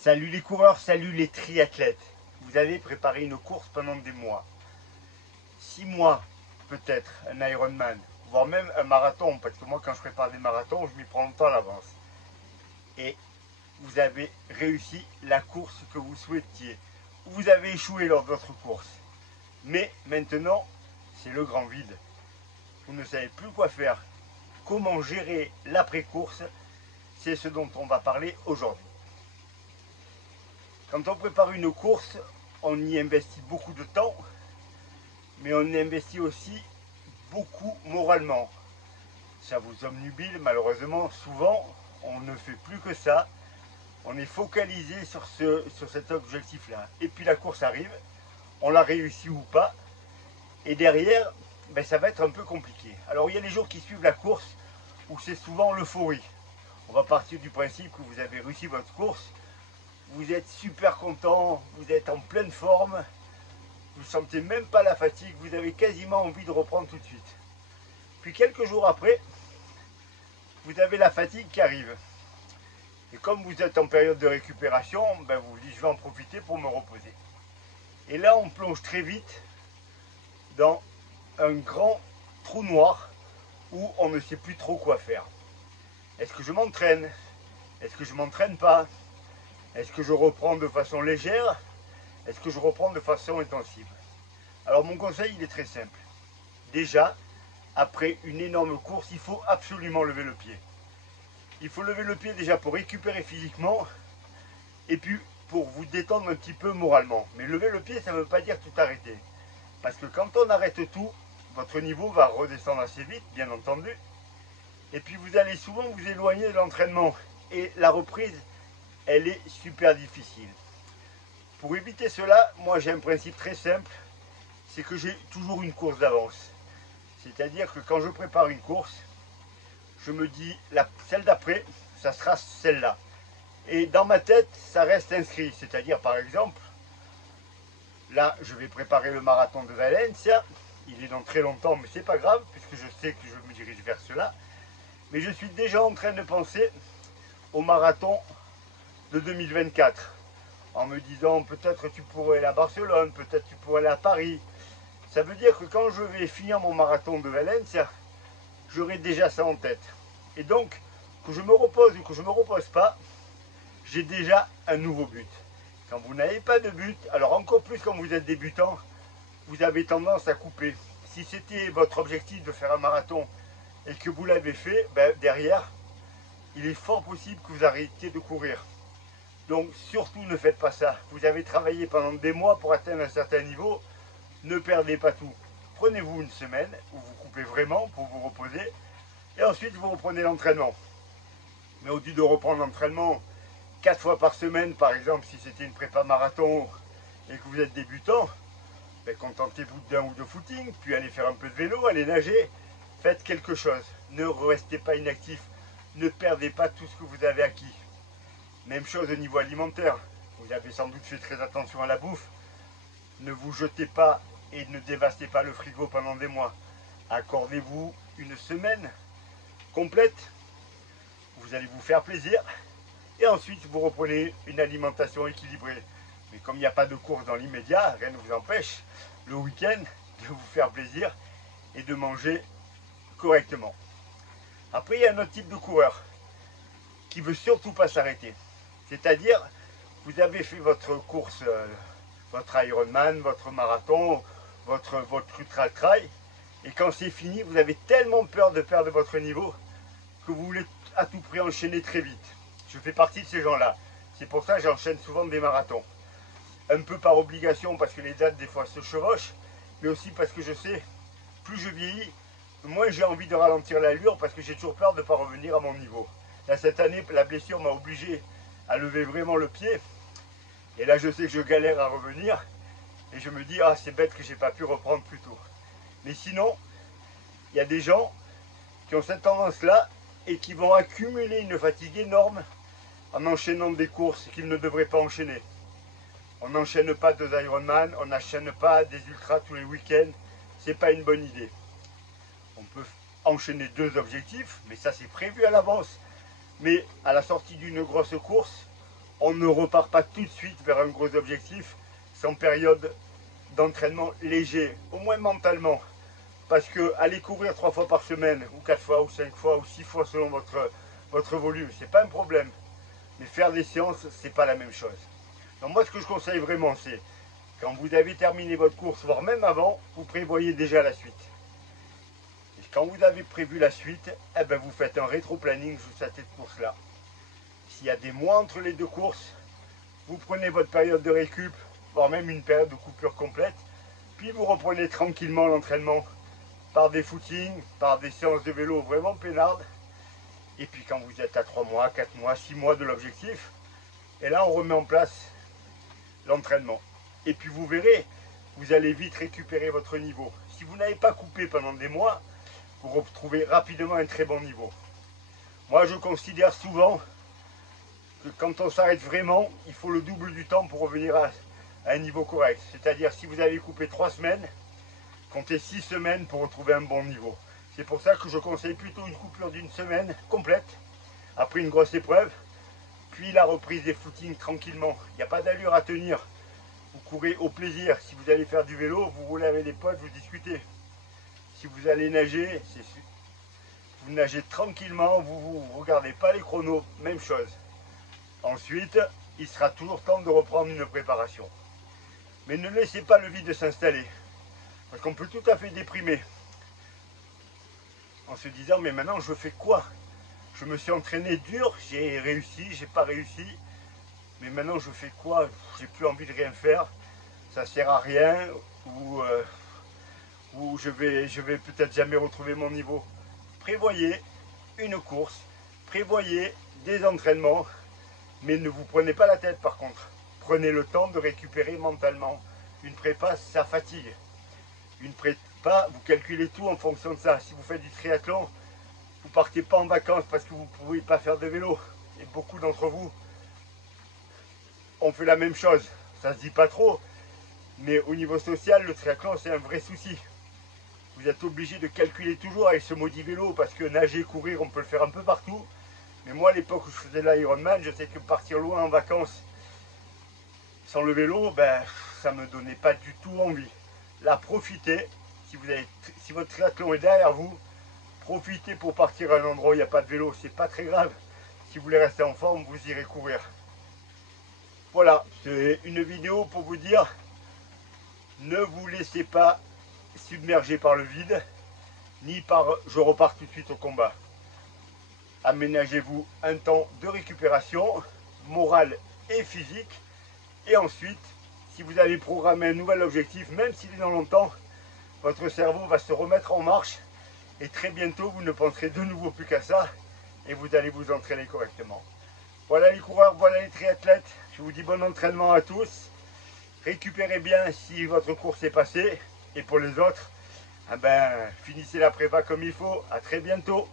Salut les coureurs, salut les triathlètes. Vous avez préparé une course pendant des mois. 6 mois peut-être, un Ironman, voire même un marathon, parce que moi quand je prépare des marathons, je m'y prends longtemps à l'avance. Et vous avez réussi la course que vous souhaitiez. Vous avez échoué lors de votre course. Mais maintenant, c'est le grand vide. Vous ne savez plus quoi faire. Comment gérer l'après-course, c'est ce dont on va parler aujourd'hui. Quand on prépare une course, on y investit beaucoup de temps, mais on y investit aussi beaucoup moralement. Ça vous obnubile, malheureusement, souvent, on ne fait plus que ça. On est focalisé sur cet objectif-là. Et puis la course arrive, on l'a réussi ou pas, et derrière, ça va être un peu compliqué. Alors il y a les jours qui suivent la course où c'est souvent l'euphorie. On va partir du principe que vous avez réussi votre course, vous êtes super content, vous êtes en pleine forme, vous ne sentez même pas la fatigue, vous avez quasiment envie de reprendre tout de suite. Puis quelques jours après, vous avez la fatigue qui arrive. Et comme vous êtes en période de récupération, vous vous dites je vais en profiter pour me reposer. Et là on plonge très vite dans un grand trou noir où on ne sait plus trop quoi faire. Est-ce que je m'entraîne? Est-ce que je ne m'entraîne pas? Est-ce que je reprends de façon légère? Est-ce que je reprends de façon intensive? Alors mon conseil il est très simple. Déjà, après une énorme course, il faut absolument lever le pied. Il faut lever le pied déjà pour récupérer physiquement et puis pour vous détendre un petit peu moralement. Mais lever le pied, ça ne veut pas dire tout arrêter. Parce que quand on arrête tout, votre niveau va redescendre assez vite, bien entendu. Et puis vous allez souvent vous éloigner de l'entraînement. Et la reprise, elle est super difficile. Pour éviter cela, moi j'ai un principe très simple, c'est que j'ai toujours une course d'avance. C'est-à-dire que quand je prépare une course, je me dis celle d'après, ça sera celle-là. Et dans ma tête, ça reste inscrit. C'est-à-dire par exemple, là je vais préparer le marathon de Valencia. Il est dans très longtemps, mais c'est pas grave, puisque je sais que je me dirige vers cela. Mais je suis déjà en train de penser au marathon de 2024. En me disant peut-être tu pourrais aller à Barcelone, peut-être tu pourrais aller à Paris. Ça veut dire que quand je vais finir mon marathon de Valencia, j'aurai déjà ça en tête. Et donc, que je me repose ou que je ne me repose pas, j'ai déjà un nouveau but. Quand vous n'avez pas de but, alors encore plus quand vous êtes débutant, vous avez tendance à couper. Si c'était votre objectif de faire un marathon et que vous l'avez fait, derrière, il est fort possible que vous arrêtiez de courir. Donc surtout ne faites pas ça. Vous avez travaillé pendant des mois pour atteindre un certain niveau, ne perdez pas tout. Prenez-vous une semaine où vous coupez vraiment pour vous reposer et ensuite vous reprenez l'entraînement. Mais au lieu de reprendre l'entraînement 4 fois par semaine, par exemple si c'était une prépa marathon et que vous êtes débutant, contentez-vous d'un ou deux footings, puis allez faire un peu de vélo, allez nager, faites quelque chose. Ne restez pas inactif, ne perdez pas tout ce que vous avez acquis. Même chose au niveau alimentaire, vous avez sans doute fait très attention à la bouffe. Ne vous jetez pas et ne dévastez pas le frigo pendant des mois. Accordez-vous une semaine complète, vous allez vous faire plaisir et ensuite vous reprenez une alimentation équilibrée. Mais comme il n'y a pas de course dans l'immédiat, rien ne vous empêche le week-end de vous faire plaisir et de manger correctement. Après, il y a un autre type de coureur qui ne veut surtout pas s'arrêter. C'est-à-dire, vous avez fait votre course, votre Ironman, votre marathon, votre ultra trail, et quand c'est fini, vous avez tellement peur de perdre votre niveau que vous voulez à tout prix enchaîner très vite. Je fais partie de ces gens-là. C'est pour ça que j'enchaîne souvent des marathons. Un peu par obligation, parce que les dates des fois se chevauchent, mais aussi parce que je sais, plus je vieillis, moins j'ai envie de ralentir l'allure, parce que j'ai toujours peur de ne pas revenir à mon niveau. Là, cette année, la blessure m'a obligé à lever vraiment le pied. Et là, je sais que je galère à revenir. Et je me dis, ah, c'est bête que j'ai pas pu reprendre plus tôt. Mais sinon, il y a des gens qui ont cette tendance-là et qui vont accumuler une fatigue énorme en enchaînant des courses qu'ils ne devraient pas enchaîner. On n'enchaîne pas 2 Ironman, on n'enchaîne pas des ultras tous les week-ends. C'est pas une bonne idée. On peut enchaîner 2 objectifs, mais ça c'est prévu à l'avance. Mais à la sortie d'une grosse course, on ne repart pas tout de suite vers un gros objectif sans période d'entraînement léger, au moins mentalement. Parce que aller courir 3 fois par semaine, ou 4 fois, ou 5 fois, ou 6 fois selon votre volume, c'est pas un problème. Mais faire des séances, c'est pas la même chose. Donc moi, ce que je conseille vraiment, c'est quand vous avez terminé votre course, voire même avant, vous prévoyez déjà la suite. Et quand vous avez prévu la suite, eh ben vous faites un rétro-planning juste à cette course-là. S'il y a des mois entre les deux courses, vous prenez votre période de récup, voire même une période de coupure complète, puis vous reprenez tranquillement l'entraînement par des footings, par des séances de vélo vraiment peinardes. Et puis quand vous êtes à 3 mois, 4 mois, 6 mois de l'objectif, et là on remet en place l'entraînement. Et puis vous verrez, vous allez vite récupérer votre niveau. Si vous n'avez pas coupé pendant des mois, vous retrouvez rapidement un très bon niveau. Moi je considère souvent que quand on s'arrête vraiment, il faut le double du temps pour revenir à un niveau correct. C'est-à-dire si vous avez coupé 3 semaines, comptez 6 semaines pour retrouver un bon niveau. C'est pour ça que je conseille plutôt une coupure d'une semaine complète, après une grosse épreuve, puis la reprise des footings tranquillement. Il n'y a pas d'allure à tenir. Vous courez au plaisir. Si vous allez faire du vélo, vous roulez avec les potes, vous discutez. Si vous allez nager, vous nagez tranquillement, vous ne regardez pas les chronos, même chose. Ensuite, il sera toujours temps de reprendre une préparation. Mais ne laissez pas le vide s'installer. Parce qu'on peut tout à fait déprimer. En se disant, mais maintenant je fais quoi? Je me suis entraîné dur, j'ai réussi, j'ai pas réussi. Mais maintenant je fais quoi? J'ai plus envie de rien faire. Ça sert à rien. Ou je vais peut-être jamais retrouver mon niveau. Prévoyez une course. Prévoyez des entraînements. Mais ne vous prenez pas la tête par contre. Prenez le temps de récupérer mentalement. Une prépa, ça fatigue. Une prépa, vous calculez tout en fonction de ça. Si vous faites du triathlon, vous partez pas en vacances parce que vous ne pouvez pas faire de vélo. Et beaucoup d'entre vous ont fait la même chose. Ça se dit pas trop. Mais au niveau social, le triathlon, c'est un vrai souci. Vous êtes obligé de calculer toujours avec ce maudit vélo parce que nager, courir, on peut le faire un peu partout. Mais moi, à l'époque où je faisais l'Ironman, je sais que partir loin en vacances sans le vélo, ben, ça ne me donnait pas du tout envie. Là, profitez. Si votre triathlon est derrière vous, profitez pour partir à un endroit où il n'y a pas de vélo. C'est pas très grave. Si vous voulez rester en forme, vous irez courir. Voilà, c'est une vidéo pour vous dire, ne vous laissez pas submerger par le vide, ni par je repars tout de suite au combat. Aménagez-vous un temps de récupération morale et physique. Et ensuite, si vous allez programmer un nouvel objectif, même s'il est dans longtemps, votre cerveau va se remettre en marche. Et très bientôt, vous ne penserez de nouveau plus qu'à ça. Et vous allez vous entraîner correctement. Voilà les coureurs, voilà les triathlètes. Je vous dis bon entraînement à tous. Récupérez bien si votre course est passée. Et pour les autres, finissez la prépa comme il faut. À très bientôt.